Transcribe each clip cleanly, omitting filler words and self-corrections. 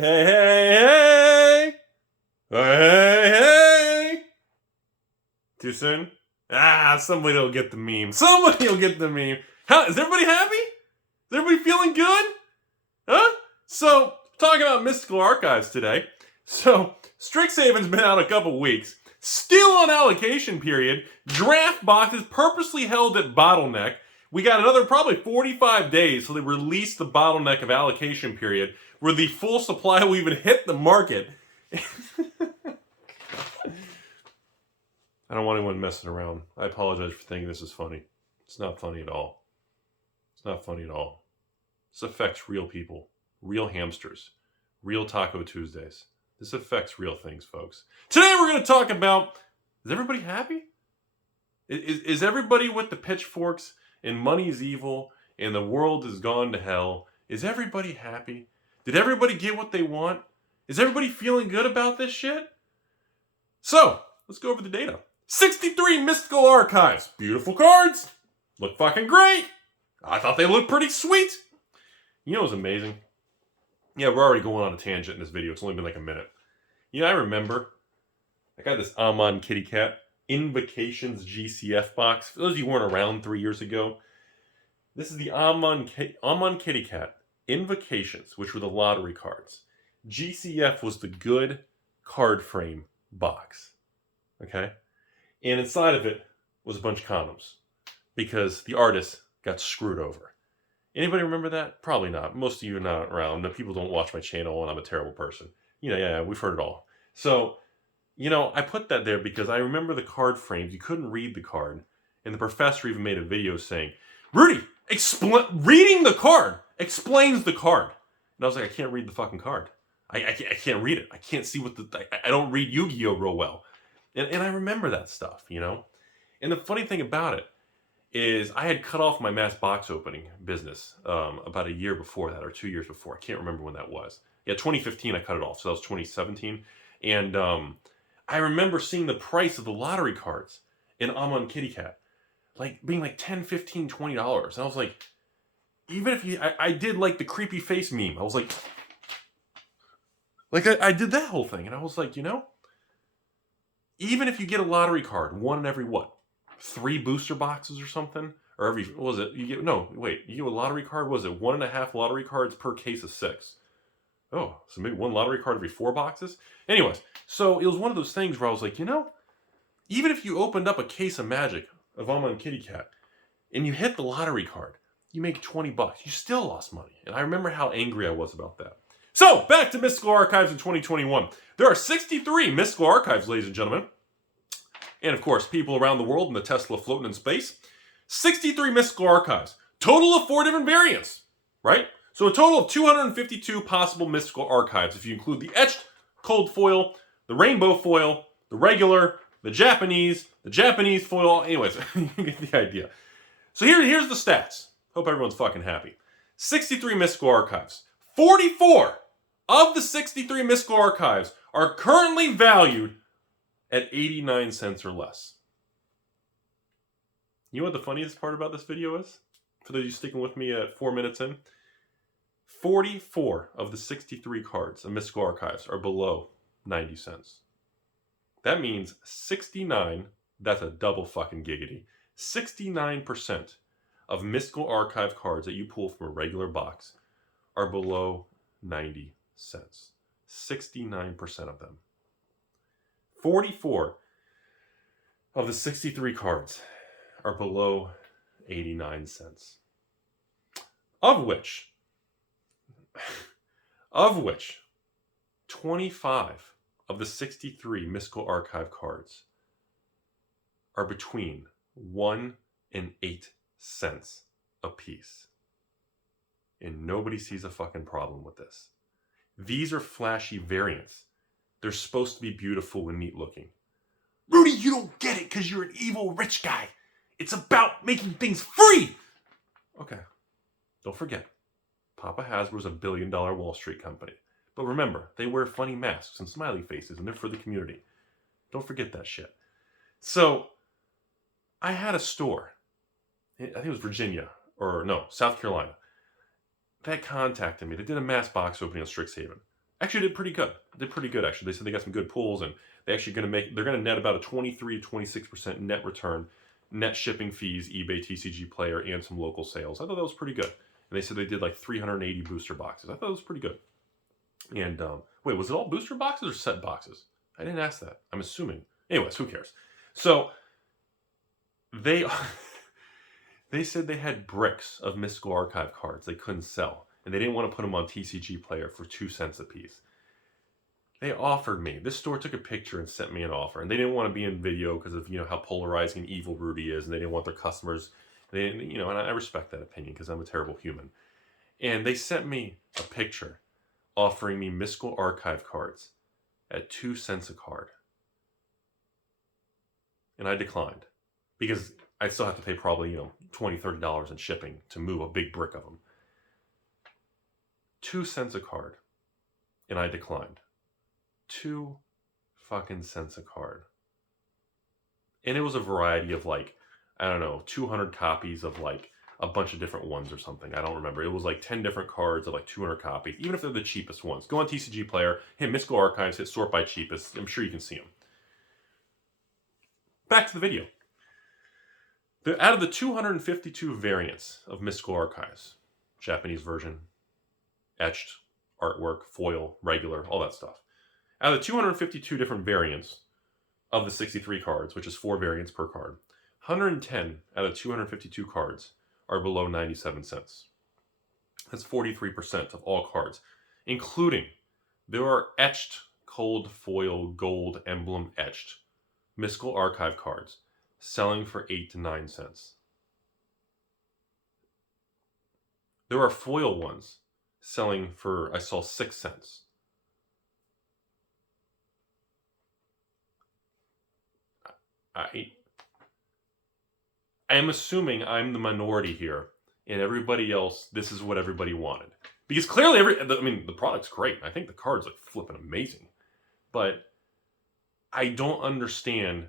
hey, hey, hey, hey, hey. Too soon? Somebody will get the meme. Somebody will get the meme. Is everybody happy? Is everybody feeling good? Huh? So, talking about mystical archives today. So, Strixhaven's been out a couple weeks. Still on allocation period. Draft boxes purposely held at bottleneck. We got another probably 45 days till they release the bottleneck of allocation period, where the full supply will even hit the market. I don't want anyone messing around. I apologize for thinking this is funny. It's not funny at all. It's not funny at all. This affects real people, real hamsters, real Taco Tuesdays. This affects real things, folks. Today we're going to talk about, is everybody happy? Is everybody with the pitchforks and money is evil and the world has gone to hell? Is everybody happy? Did everybody get what they want? Is everybody feeling good about this shit? So, let's go over the data. 63 mystical archives. Beautiful cards. Look fucking great. I thought they looked pretty sweet. You know what's amazing? Yeah, we're already going on a tangent in this video. It's only been like a minute. You know, I remember I got this Amon Kitty Cat Invocations GCF box. For those of you who weren't around 3 years ago, this is the Amon Kitty Cat Invocations, which were the lottery cards. GCF was the good card frame box. Okay? And inside of it was a bunch of condoms because the artist got screwed over. Anybody remember that? Probably not. Most of you are not around. The people don't watch my channel and I'm a terrible person. Yeah, we've heard it all. So, I put that there because I remember the card frames. You couldn't read the card. And the professor even made a video saying, Rudy, reading the card explains the card. And I was like, I can't read the fucking card. I can't read it. I can't see what I don't read Yu-Gi-Oh! Real well. And I remember that stuff, And the funny thing about it is I had cut off my mass box opening business about a year before that, or 2 years before. I can't remember when that was. Yeah, 2015 I cut it off, so that was 2017. And I remember seeing the price of the lottery cards in Amon Kitty Cat, being like $10, $15, $20. And I was like, even if I did like the creepy face meme. I was like I did that whole thing. And I was like, even if you get a lottery card, one in every 3 booster boxes or something? Or every, what was it? You get a lottery card, was it 1.5 lottery cards per case of 6? Oh, so maybe 1 lottery card every 4 boxes? Anyways, so it was one of those things where I was like, even if you opened up a case of magic of Amon Kitty Cat and you hit the lottery card, you make $20. You still lost money. And I remember how angry I was about that. So, back to Mystical Archives in 2021. There are 63 Mystical Archives, ladies and gentlemen. And, of course, people around the world in the Tesla floating in space. 63 Mystical Archives. Total of 4 different variants, right? So a total of 252 possible Mystical Archives if you include the etched cold foil, the rainbow foil, the regular, the Japanese foil. Anyways, you get the idea. So here's the stats. Hope everyone's fucking happy. 63 Mystical Archives. 44 of the 63 Mystical Archives are currently valued at 89 cents or less. You know what the funniest part about this video is? For those of you sticking with me at 4 minutes in, 44 of the 63 cards of Mystical Archives are below 90 cents. That means 69, that's a double fucking giggity, 69% of Mystical Archive cards that you pull from a regular box are below 90 cents. 69% of them. 44 of the 63 cards are below 89 cents. Of which 25 of the 63 Mystical Archive cards are between 1 and 8 cents a piece. And nobody sees a fucking problem with this. These are flashy variants. They're supposed to be beautiful and neat looking. Rudy, you don't get it because you're an evil rich guy. It's about making things free. Okay. Don't forget, Papa Hasbro's a $1 billion Wall Street company. But remember, they wear funny masks and smiley faces and they're for the community. Don't forget that shit. So, I had a store. I think it was Virginia. Or no, South Carolina. That contacted me. They did a mass box opening on Strixhaven. actually did pretty good. Did pretty good, actually. They said they got some good pulls, and they're going to net about a 23 to 26% net return, net shipping fees, eBay, TCG Player, and some local sales. I thought that was pretty good. And they said they did like 380 booster boxes. I thought it was pretty good. And wait, was it all booster boxes or set boxes? I didn't ask that. I'm assuming. Anyways, who cares? So they they said they had bricks of Mystical Archive cards they couldn't sell, and they didn't want to put them on TCG Player for 2 cents a piece. They offered me. This store took a picture and sent me an offer, and they didn't want to be in video because of how polarizing and evil Rudy is, and they didn't want their customers. And I respect that opinion because I'm a terrible human. And they sent me a picture offering me Mystical Archive cards at 2 cents a card. And I declined because I still have to pay probably, $20, $30 in shipping to move a big brick of them. 2 cents a card. And I declined. 2 fucking cents a card. And it was a variety of 200 copies of a bunch of different ones or something. I don't remember. It was 10 different cards of 200 copies, even if they're the cheapest ones. Go on TCG Player, hit Mystical Archives, hit sort by cheapest. I'm sure you can see them. Back to the video. Out of the 252 variants of Mystical Archives, Japanese version, etched, artwork, foil, regular, all that stuff. Out of the 252 different variants of the 63 cards, which is 4 variants per card, 110 out of 252 cards are below 97 cents. That's 43% of all cards, including there are etched, cold foil, gold, emblem etched Mystical Archive cards selling for 8 to 9 cents. There are foil ones selling for, I saw, 6 cents. I am assuming I'm the minority here, and everybody else, this is what everybody wanted. Because clearly, the product's great. I think the cards look flipping amazing. But I don't understand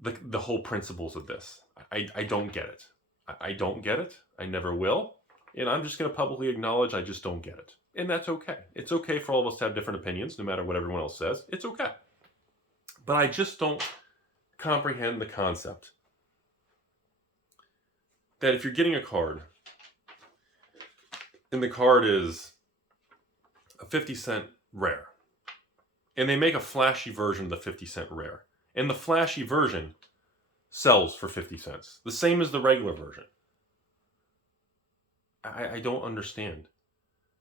the whole principles of this. I don't get it. I don't get it. I never will. And I'm just going to publicly acknowledge I just don't get it. And that's okay. It's okay for all of us to have different opinions, no matter what everyone else says. It's okay. But I just don't comprehend the concept that if you're getting a card, and the card is a 50-cent rare, and they make a flashy version of the 50-cent rare, and the flashy version sells for 50 cents, the same as the regular version. I don't understand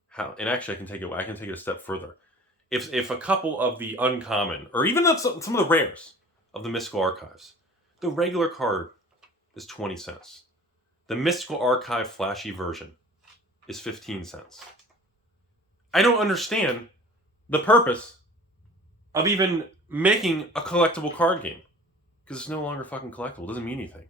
how. And actually, I can take it a step further. If a couple of the uncommon, or even some of the rares of the Mystical Archives, the regular card is 20 cents. The Mystical Archive flashy version is 15 cents. I don't understand the purpose of even making a collectible card game, because it's no longer fucking collectible. It doesn't mean anything.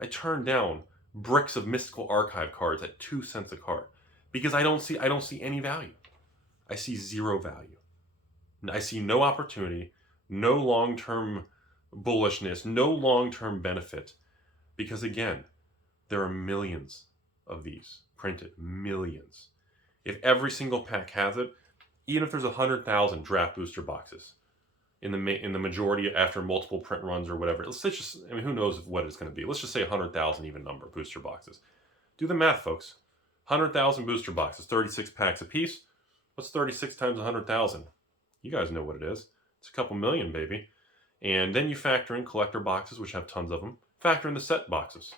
I turned down bricks of Mystical Archive cards at 2 cents a card because I don't see any value. I see zero value. I see no opportunity, no long-term bullishness, no long-term benefit, because again, there are millions of these printed, millions. If every single pack has it, even if there's 100,000 draft booster boxes in the majority after multiple print runs or whatever, let's just, who knows what it's going to be. Let's just say 100,000 even number booster boxes. Do the math, folks. 100,000 booster boxes, 36 packs a piece. What's 36 times 100,000? You guys know what it is. It's a couple million, baby. And then you factor in collector boxes, which have tons of them. Factor in the set boxes.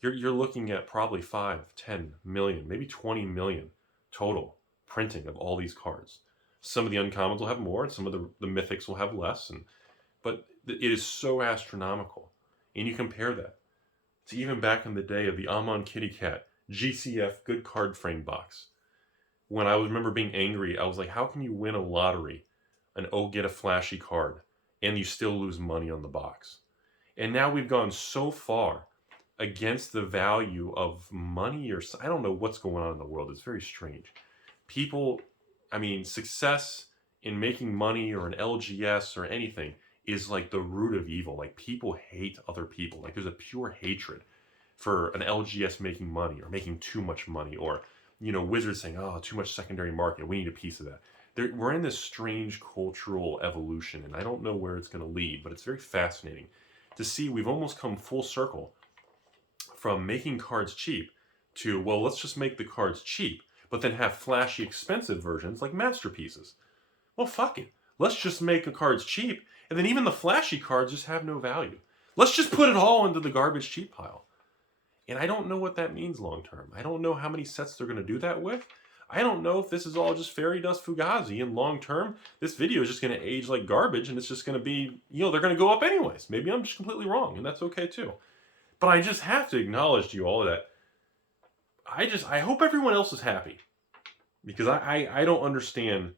You're looking at probably 5, 10 million, maybe 20 million total printing of all these cards. Some of the uncommons will have more, and some of the mythics will have less. But it is so astronomical. And you compare that to even back in the day of the Amon Kitty Cat GCF good card frame box. When I remember being angry, I was like, how can you win a lottery and get a flashy card and you still lose money on the box? And now we've gone so far against the value of money, or I don't know what's going on in the world. It's very strange. People, success in making money or an LGS or anything is like the root of evil. Like, people hate other people. Like, there's a pure hatred for an LGS making money or making too much money, or, Wizards saying, oh, too much secondary market, we need a piece of that. We're in this strange cultural evolution, and I don't know where it's going to lead, but it's very fascinating to see. We've almost come full circle from making cards cheap to, well, let's just make the cards cheap, but then have flashy, expensive versions like masterpieces. Well, fuck it. Let's just make the cards cheap, and then even the flashy cards just have no value. Let's just put it all into the garbage cheap pile. And I don't know what that means long term. I don't know how many sets they're going to do that with. I don't know if this is all just fairy dust fugazi, and long term, this video is just going to age like garbage, and it's just going to be, they're going to go up anyways. Maybe I'm just completely wrong, and that's okay too. But I just have to acknowledge to you all that I hope everyone else is happy, because I don't understand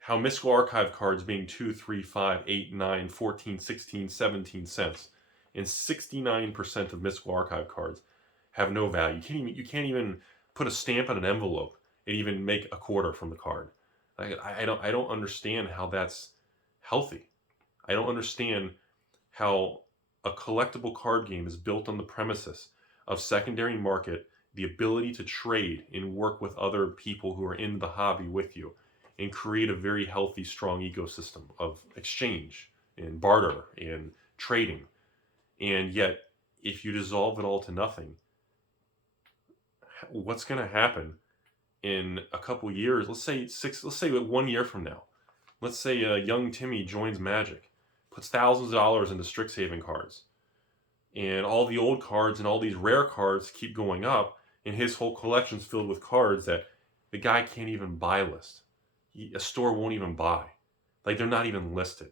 how Mystical Archive cards being 2, 3, 5, 8, 9, 14, 16, 17 cents, and 69% of Mystical Archive cards have no value. You can't even put a stamp on an envelope and even make a quarter from the card. I don't understand how that's healthy. I don't understand how a collectible card game is built on the premises of secondary market, the ability to trade and work with other people who are in the hobby with you, and create a very healthy, strong ecosystem of exchange and barter and trading. And yet, if you dissolve it all to nothing, what's going to happen in a couple years? Let's say 1 year from now. Let's say young Timmy joins Magic, puts thousands of dollars into Strixhaven cards, and all the old cards and all these rare cards keep going up, and his whole collection's filled with cards that the guy can't even buy list. A store won't even buy. Like, they're not even listed.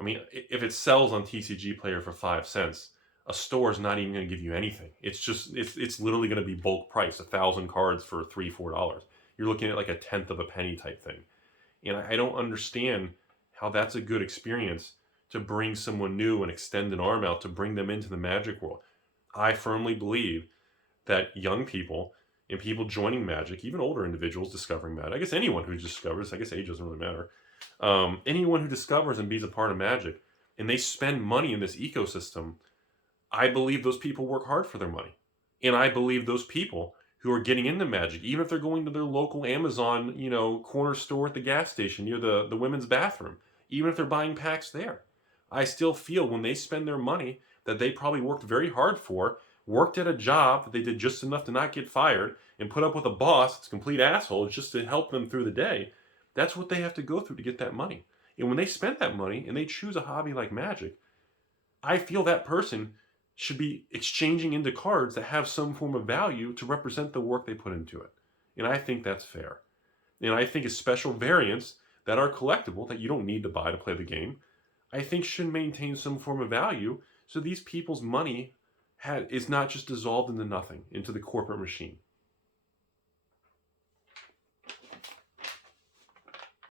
I mean, if it sells on TCG Player for 5 cents, a store is not even going to give you anything. It's literally going to be bulk price, 1,000 cards for $3, $4. You're looking at like a tenth of a penny type thing. And I don't understand how that's a good experience to bring someone new and extend an arm out to bring them into the Magic world. I firmly believe that young people and people joining Magic, even older individuals discovering Magic, I guess anyone who discovers, I guess age doesn't really matter, anyone who discovers and be a part of Magic, and they spend money in this ecosystem, I believe those people work hard for their money. And I believe those people who are getting into Magic, even if they're going to their local Amazon, corner store at the gas station near the women's bathroom, even if they're buying packs there, I still feel when they spend their money that they probably worked very hard for, worked at a job that they did just enough to not get fired, and put up with a boss that's a complete asshole just to help them through the day. That's what they have to go through to get that money. And when they spend that money and they choose a hobby like Magic, I feel that person should be exchanging into cards that have some form of value to represent the work they put into it. And I think that's fair. And I think a special variants that are collectible, that you don't need to buy to play the game, I think should maintain some form of value so these people's money is not just dissolved into nothing, into the corporate machine.